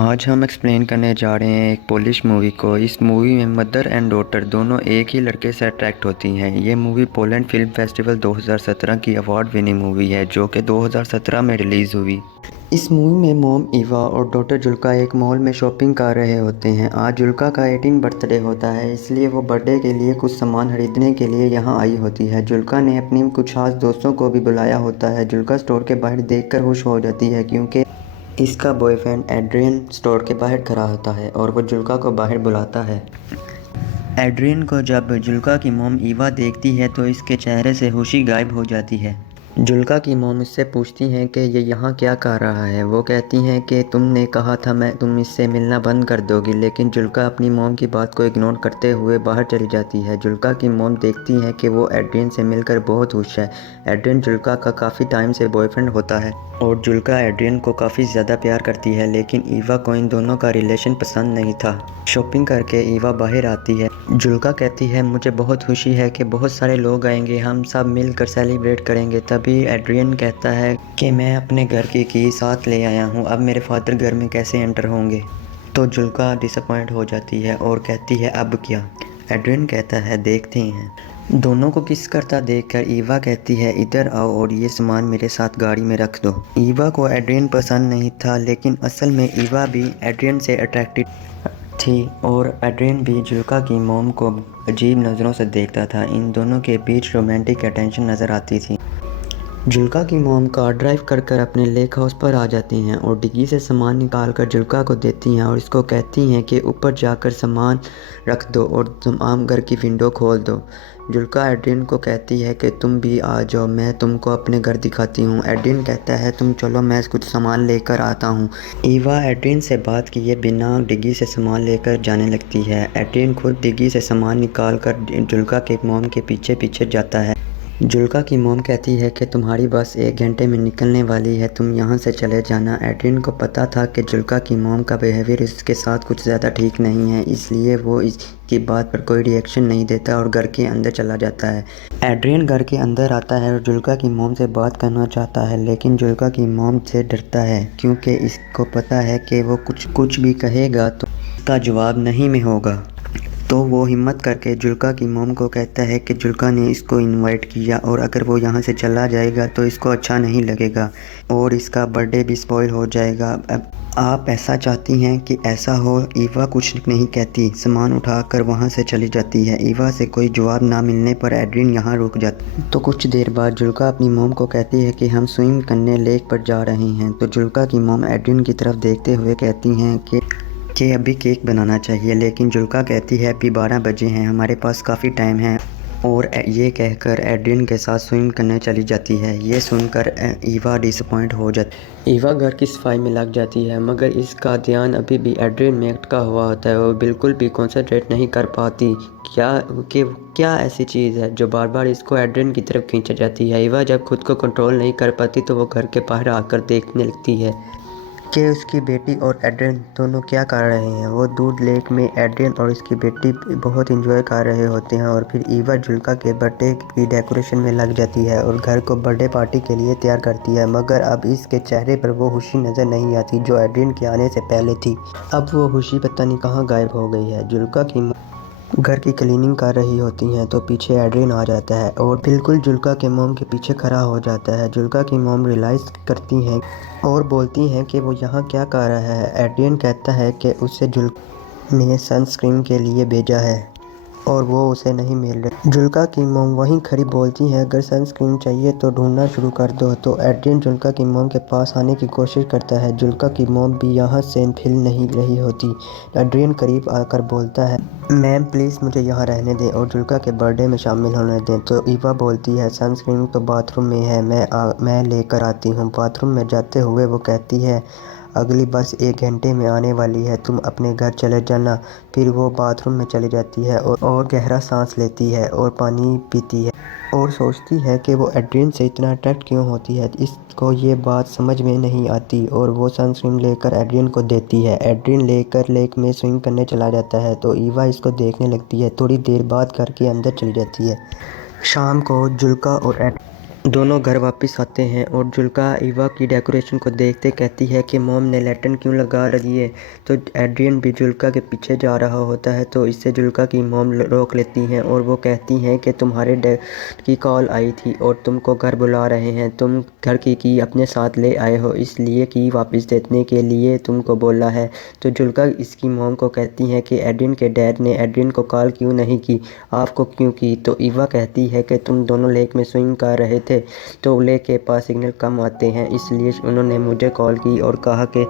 आज हम एक्सप्लेन करने जा रहे हैं एक पोलिश मूवी को। इस मूवी में मदर एंड डॉटर दोनों एक ही लड़के से अट्रैक्ट होती हैं। ये मूवी पोलैंड फिल्म फेस्टिवल 2017 की अवार्ड विनिंग मूवी है जो कि 2017 में रिलीज़ हुई। इस मूवी में मॉम इवा और डॉटर जुल्का एक मॉल में शॉपिंग कर रहे होते हैं। आज जुल्का का 18 बर्थडे होता है, इसलिए वो बर्थडे के लिए कुछ सामान खरीदने के लिए यहाँ आई होती है। जुल्का ने अपनी कुछ खास दोस्तों को भी बुलाया होता है। जुल्का स्टोर के बाहर देखकर खुश हो जाती है क्योंकि इसका बॉयफ्रेंड एड्रियन स्टोर के बाहर खड़ा होता है और वो जुल्का को बाहर बुलाता है। एड्रियन को जब जुल्का की मॉम ईवा देखती है तो इसके चेहरे से खुशी गायब हो जाती है। जुल्का की मॉम इससे पूछती हैं कि ये यहाँ क्या कर रहा है। वो कहती हैं कि तुमने कहा था तुम इससे मिलना बंद कर दोगी, लेकिन जुल्का अपनी मॉम की बात को इग्नोर करते हुए बाहर चली जाती है। जुल्का की मॉम देखती है कि वो एड्रियन से मिलकर बहुत खुश है। एड्रियन जुल्का का काफ़ी टाइम से बॉयफ्रेंड होता है और जुल्का एड्रियन को काफ़ी ज़्यादा प्यार करती है, लेकिन ईवा को इन दोनों का रिलेशन पसंद नहीं था। शॉपिंग करके ईवा बाहर आती है। जुल्का कहती है मुझे बहुत खुशी है कि बहुत सारे लोग आएंगे, हम सब मिलकर सेलिब्रेट करेंगे। तभी एड्रियन कहता है कि मैं अपने घर की साथ ले आया हूँ, अब मेरे फादर घर में कैसे एंटर होंगे। तो जुल्का डिसअपॉइंट हो जाती है और कहती है अब क्या। एड्रियन कहता है देखते हैं। दोनों को किस करता देखकर ईवा कहती है इधर आओ और ये सामान मेरे साथ गाड़ी में रख दो। ईवा को एड्रियन पसंद नहीं था, लेकिन असल में ईवा भी एड्रियन से अट्रैक्टेड थी और एड्रियन भी जुल्का की मॉम को अजीब नज़रों से देखता था। इन दोनों के बीच रोमांटिक अटेंशन नज़र आती थी। जुल्का की मॉम कार ड्राइव कर कर अपने लेक हाउस पर आ जाती हैं और डिग्गी से सामान निकाल कर जुल्का को देती हैं और इसको कहती हैं कि ऊपर जाकर सामान रख दो और तमाम घर की विंडो खोल दो। जुल्का एड्रियन को कहती है कि तुम भी आ जाओ, मैं तुमको अपने घर दिखाती हूँ। एड्रियन कहता है तुम चलो, मैं कुछ सामान लेकर आता हूँ। ईवा एड्रियन से बात किए बिना डिग्गी से सामान लेकर जाने लगती है। एड्रियन खुद डिग्गी से सामान निकाल कर जुल्का के मॉम के पीछे पीछे जाता है। जुल्का की मॉम कहती है कि तुम्हारी बस 1 घंटे में निकलने वाली है, तुम यहाँ से चले जाना। एड्रियन को पता था कि जुल्का की मॉम का बिहेवियर इसके साथ कुछ ज़्यादा ठीक नहीं है, इसलिए वो इसकी बात पर कोई रिएक्शन नहीं देता और घर के अंदर चला जाता है। एड्रियन घर के अंदर आता है और जुल्का की मॉम से बात करना चाहता है, लेकिन जुल्का की मॉम से डरता है क्योंकि इसको पता है कि वो कुछ भी कहेगा तो उसका जवाब नहीं में होगा। तो वो हिम्मत करके जुल्का की मॉम को कहता है कि जुल्का ने इसको इनवाइट किया और अगर वो यहाँ से चला जाएगा तो इसको अच्छा नहीं लगेगा और इसका बर्थडे भी स्पॉइल हो जाएगा। अब आप ऐसा चाहती हैं कि ऐसा हो। ईवा कुछ नहीं कहती, सामान उठाकर वहाँ से चली जाती है। ईवा से कोई जवाब ना मिलने पर एड्रियन यहाँ रुक जाता। तो कुछ देर बाद जुल्का अपनी मॉम को कहती है कि हम स्विम करने लेक पर जा रहे हैं। तो जुल्का की मॉम एड्रियन की तरफ देखते हुए कहती हैं कि अभी केक बनाना चाहिए, लेकिन जुल्का कहती है अभी 12 बजे हैं, हमारे पास काफ़ी टाइम है। और ये कहकर एड्रियन के साथ स्विम करने चली जाती है। ये सुनकर ईवा डिसअपॉइंट हो जाती। ईवा घर की सफाई में लग जाती है, मगर इसका ध्यान अभी भी एड्रियन में अटका हुआ होता है। वो बिल्कुल भी कॉन्सेंट्रेट नहीं कर पाती क्या ऐसी चीज़ है जो बार बार इसको एड्रियन की तरफ खींचा जाती है। ईवा जब खुद को कंट्रोल नहीं कर पाती तो वो घर के बाहर आकर देखने लगती है कि उसकी बेटी और एड्रियन दोनों क्या कर रहे हैं। वो दूध लेक में एड्रियन और उसकी बेटी बहुत इंजॉय कर रहे होते हैं और फिर ईवा जुल्का के बर्थडे की डेकोरेशन में लग जाती है और घर को बर्थडे पार्टी के लिए तैयार करती है, मगर अब इसके चेहरे पर वो खुशी नज़र नहीं आती जो एड्रियन के आने से पहले थी। अब वो खुशी पता नहीं कहाँ गायब हो गई है। जुल्का की घर की क्लीनिंग कर रही होती हैं तो पीछे एड्रियन आ जाता है और बिल्कुल जुल्का के मॉम के पीछे खड़ा हो जाता है। जुल्का की मॉम रियलाइज़ करती हैं और बोलती हैं कि वो यहाँ क्या कर रहा है। एड्रियन कहता है कि उसे जुल्का ने सनस्क्रीन के लिए भेजा है और वो उसे नहीं मिल रही। जुल्का की मॉम वहीं खड़ी बोलती है अगर सनस्क्रीन चाहिए तो ढूंढना शुरू कर दो। तो एड्रियन जुल्का की मॉम के पास आने की कोशिश करता है। जुल्का की मॉम भी यहाँ से हिल नहीं रही होती। एड्रियन करीब आकर बोलता है मैम प्लीज़ मुझे यहाँ रहने दें और जुल्का के बर्थडे में शामिल होने दें। तो ईवा बोलती है सनस्क्रीन तो बाथरूम में है, मैं लेकर आती हूँ। बाथरूम में जाते हुए वो कहती है अगली बस 1 घंटे में आने वाली है, तुम अपने घर चले जाना। फिर वो बाथरूम में चली जाती है और गहरा सांस लेती है और पानी पीती है और सोचती है कि वो एड्रियन से इतना अट्रैक्ट क्यों होती है। इसको ये बात समझ में नहीं आती और वो सनस्क्रीन लेकर एड्रियन को देती है। एड्रियन लेकर लेक में स्विम करने चला जाता है तो ईवा इसको देखने लगती है। थोड़ी देर बाद घर के अंदर चली जाती है। शाम को जुल्का और दोनों घर वापस आते हैं और जुल्का ईवा की डेकोरेशन को देखते कहती है कि मॉम ने लैटन क्यों लगा रही है। तो एड्रियन भी जुल्का के पीछे जा रहा होता है, तो इससे जुल्का की मॉम रोक लेती हैं और वो कहती हैं कि तुम्हारे डैड की कॉल आई थी और तुमको घर बुला रहे हैं। तुम घर की अपने साथ ले आए हो, इसलिए की वापस देने के लिए तुमको बोला है। तो जुल्का इसकी मॉम को कहती हैं कि एड्रियन के डैड ने एड्रियन को कॉल क्यों नहीं की, आपको क्यों की। तो ईवा कहती है कि तुम दोनों लेक में स्विम कर रहे थे, तो लेक के पास सिग्नल कम आते हैं, इसलिए उन्होंने मुझे कॉल की और कहा कि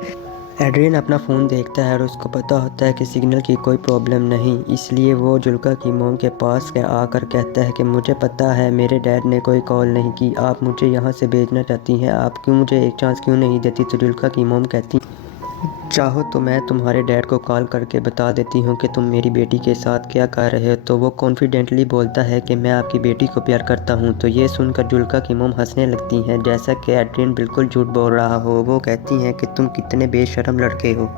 एड्रियन अपना फ़ोन देखता है और उसको पता होता है कि सिग्नल की कोई प्रॉब्लम नहीं, इसलिए वो जुल्का की मॉम के पास आकर कहता है कि मुझे पता है मेरे डैड ने कोई कॉल नहीं की, आप मुझे यहाँ से भेजना चाहती हैं, आप क्यों मुझे एक चांस क्यों नहीं देती। तो जुल्का की मॉम कहती चाहो तो मैं तुम्हारे डैड को कॉल करके बता देती हूँ कि तुम मेरी बेटी के साथ क्या कर रहे हो। तो वो कॉन्फिडेंटली बोलता है कि मैं आपकी बेटी को प्यार करता हूँ। तो ये सुनकर जुल्का की मॉम हंसने लगती हैं, जैसा कि एड्रियन बिल्कुल झूठ बोल रहा हो। वो कहती हैं कि तुम कितने बेशर्म लड़के हो,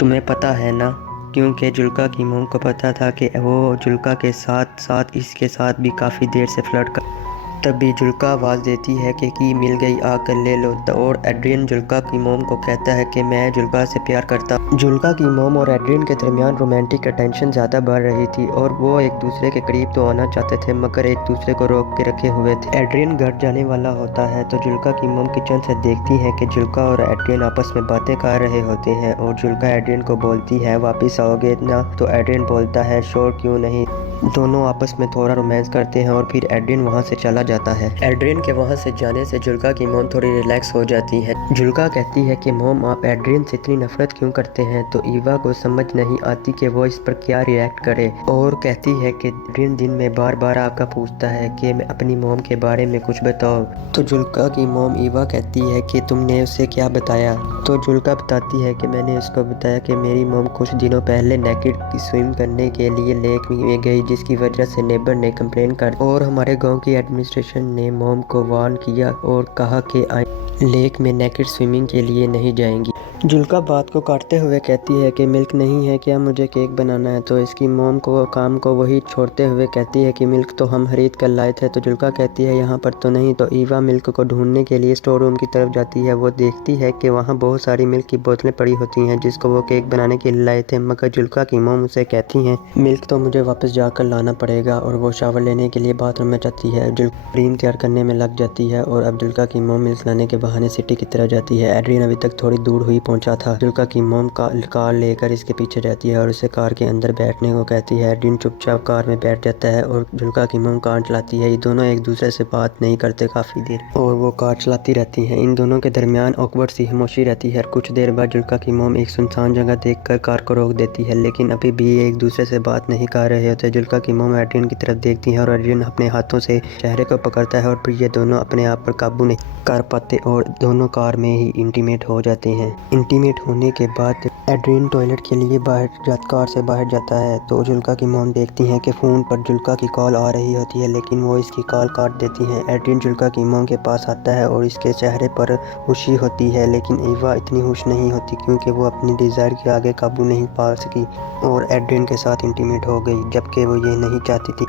तुम्हें पता है ना। क्योंकि जुल्का की मॉम को पता था कि वो जुल्का के साथ साथ इसके साथ भी काफ़ी देर से फ्लर्ट कर। तभी जुल्का आवाज़ देती है कि मिल गई, आकर ले लो। और एड्रियन जुल्का की मॉम को कहता है कि मैं जुल्का से प्यार करता। जुल्का की मॉम और एड्रियन के दरमियान रोमांटिक अटेंशन ज़्यादा बढ़ रही थी और वो एक दूसरे के करीब तो आना चाहते थे, मगर एक दूसरे को रोक के रखे हुए थे। एड्रियन घर जाने वाला होता है तो जुल्का की मॉम किचन से देखती है कि जुल्का और एड्रियन आपस में बातें कर रहे होते हैं और जुल्का एड्रियन को बोलती है वापस आओगे ना। तो एड्रियन बोलता है श्योर, क्यों नहीं। दोनों आपस में थोड़ा रोमांस करते हैं और फिर एड्रियन वहां से चला जाता है। एड्रियन के वहां से जाने से जुल्का की मॉम थोड़ी रिलैक्स हो जाती है। जुल्का कहती है कि मॉम आप एड्रियन से इतनी नफरत क्यों करते हैं। तो ईवा को समझ नहीं आती कि वो इस पर क्या रिएक्ट करे और कहती है कि एड्रियन दिन में बार बार आपका पूछता है कि मैं अपनी मॉम के बारे में कुछ बताओ। तो जुल्का की मॉम ईवा कहती है कि तुमने उसे क्या बताया। तो जुल्का बताती है कि मैंने उसको बताया कि मेरी मॉम कुछ दिनों पहले नेकेड स्विम करने के लिए लेक में गई, जिसकी वजह से नेबर ने कंप्लेन कर और हमारे गांव की एडमिनिस्ट्रेशन ने मॉम को वार्न किया और कहा कि लेक में नेकेड स्विमिंग के लिए नहीं जाएंगी। जुल्का बात को काटते हुए कहती है कि मिल्क नहीं है क्या, मुझे केक बनाना है। तो इसकी मॉम को काम को वही छोड़ते हुए कहती है कि मिल्क तो हम खरीद कर लाए थे। तो जुल्का कहती है यहाँ पर तो नहीं। तो ईवा मिल्क को ढूंढने के लिए स्टोर रूम की तरफ जाती है। वो देखती है कि वहाँ बहुत सारी मिल्क की बोतलें पड़ी होती हैं जिसको वो केक बनाने के लिए लाए थे, मगर जुल्का की मॉम उसे कहती हैं मिल्क तो मुझे वापस जाकर लाना पड़ेगा। और वो शावर लेने के लिए बाथरूम में जाती है। क्रीम तैयार करने में लग जाती है और अब जुल्का की मॉम मिल्क लाने के बहाने सिटी की तरफ जाती है। एड्रियन अभी तक थोड़ी दूर हुई पहुंचा था। जुल्का की मॉम कार लेकर इसके पीछे रहती है और उसे कार के अंदर बैठने को कहती है। एड्रियन चुपचाप कार में बैठ जाता है और जुल्का की मॉम कार चलाती है। ये दोनों एक दूसरे से बात नहीं करते काफ़ी देर और वो कार चलाती रहती हैं। इन दोनों के दरमियान ऑकवर्ड सी खामोशी रहती है। कुछ देर बाद जुल्का की मॉम एक सुनसान जगह देखकर कार को रोक देती है, लेकिन अभी भी एक दूसरे से बात नहीं कर रहे होते। जुल्का की मॉम एड्रियन की तरफ देखती है और एड्रियन अपने हाथों से चेहरे को पकड़ता है और फिर ये दोनों अपने आप पर काबू नहीं कर पाते और दोनों कार में ही इंटीमेट हो जाते हैं। इंटीमेट होने के बाद एड्रियन टॉयलेट के लिए कार से बाहर जाता है। तो जुल्का की मॉम देखती हैं कि फ़ोन पर जुल्का की कॉल आ रही होती है, लेकिन वो इसकी कॉल काट देती हैं। एड्रियन जुल्का की मॉम के पास आता है और इसके चेहरे पर खुशी होती है, लेकिन ईवा इतनी खुश नहीं होती क्योंकि वो अपनी डिज़ायर के आगे काबू नहीं पा सकी और एड्रियन के साथ इंटीमेट हो गई, जबकि वो ये नहीं चाहती थी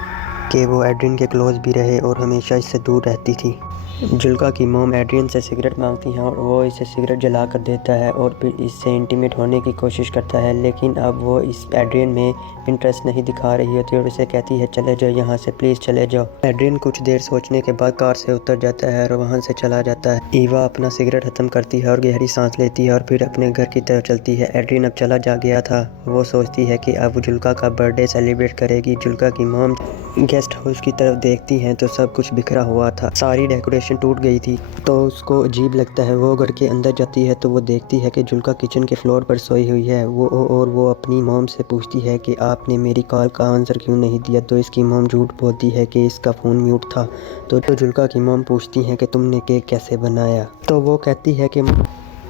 कि वो एड्रियन के क्लोज भी रहे और हमेशा इससे दूर रहती थी। जुल्का की मॉम एड्रियन से सिगरेट मांगती है और वो इसे सिगरेट जला कर देता है और फिर इससे इंटीमेट होने की कोशिश करता है, लेकिन अब वो इस एड्रियन में इंटरेस्ट नहीं दिखा रही होती और उसे कहती है चले जाओ यहाँ से, प्लीज़ चले जाओ। एड्रियन कुछ देर सोचने के बाद कार से उतर जाता है और वहाँ से चला जाता है। ईवा अपना सिगरेट ख़त्म करती है और गहरी सांस लेती है और फिर अपने घर की तरफ चलती है। एड्रियन अब चला जा गया था। वो सोचती है कि अब जुल्का का बर्थडे सेलिब्रेट करेगी। जुल्का की मॉम गेस्ट हाउस की तरफ देखती हैं तो सब कुछ बिखरा हुआ था, सारी डेकोरेशन टूट गई थी। तो उसको अजीब लगता है। वो घर के अंदर जाती है तो वो देखती है कि जुल्का किचन के फ्लोर पर सोई हुई है। वो अपनी मॉम से पूछती है कि आपने मेरी कॉल का आंसर क्यों नहीं दिया। तो इसकी मॉम झूठ बोलती है कि इसका फ़ोन म्यूट था। तो जुल्का की मॉम पूछती है कि तुमने केक कैसे बनाया। तो वो कहती है कि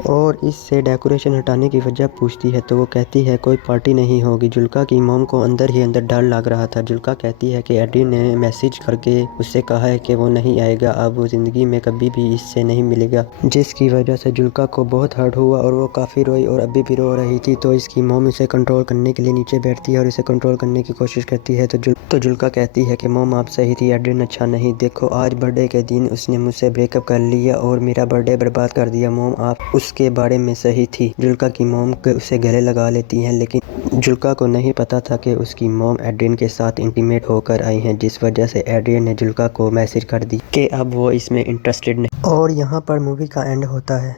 और इससे डेकोरेशन हटाने की वजह पूछती है तो वो कहती है कोई पार्टी नहीं होगी। जुल्का की मॉम को अंदर ही अंदर डर लग रहा था। जुल्का कहती है कि एड्रिन ने मैसेज करके उससे कहा है कि वो नहीं आएगा, अब वो ज़िंदगी में कभी भी इससे नहीं मिलेगा, जिसकी वजह से जुल्का को बहुत हर्ट हुआ और वो काफ़ी रोई और अभी भी रो रही थी। तो इसकी मॉम इसे कंट्रोल करने के लिए नीचे बैठती है और इसे कंट्रोल करने की कोशिश करती है। तो जुल्का कहती है कि मॉम आप सही थी, एड्रिन अच्छा नहीं, देखो आज बर्थडे के दिन उसने मुझसे ब्रेकअप कर लिया और मेरा बर्थडे बर्बाद कर दिया। मॉम आप उसके बारे में सही थी। जुल्का की मॉम उसे गले लगा लेती हैं, लेकिन जुल्का को नहीं पता था कि उसकी मॉम एड्रिन के साथ इंटीमेट होकर आई हैं, जिस वजह से एड्रिन ने जुल्का को मैसेज कर दी कि अब वो इसमें इंटरेस्टेड नहीं। और यहाँ पर मूवी का एंड होता है।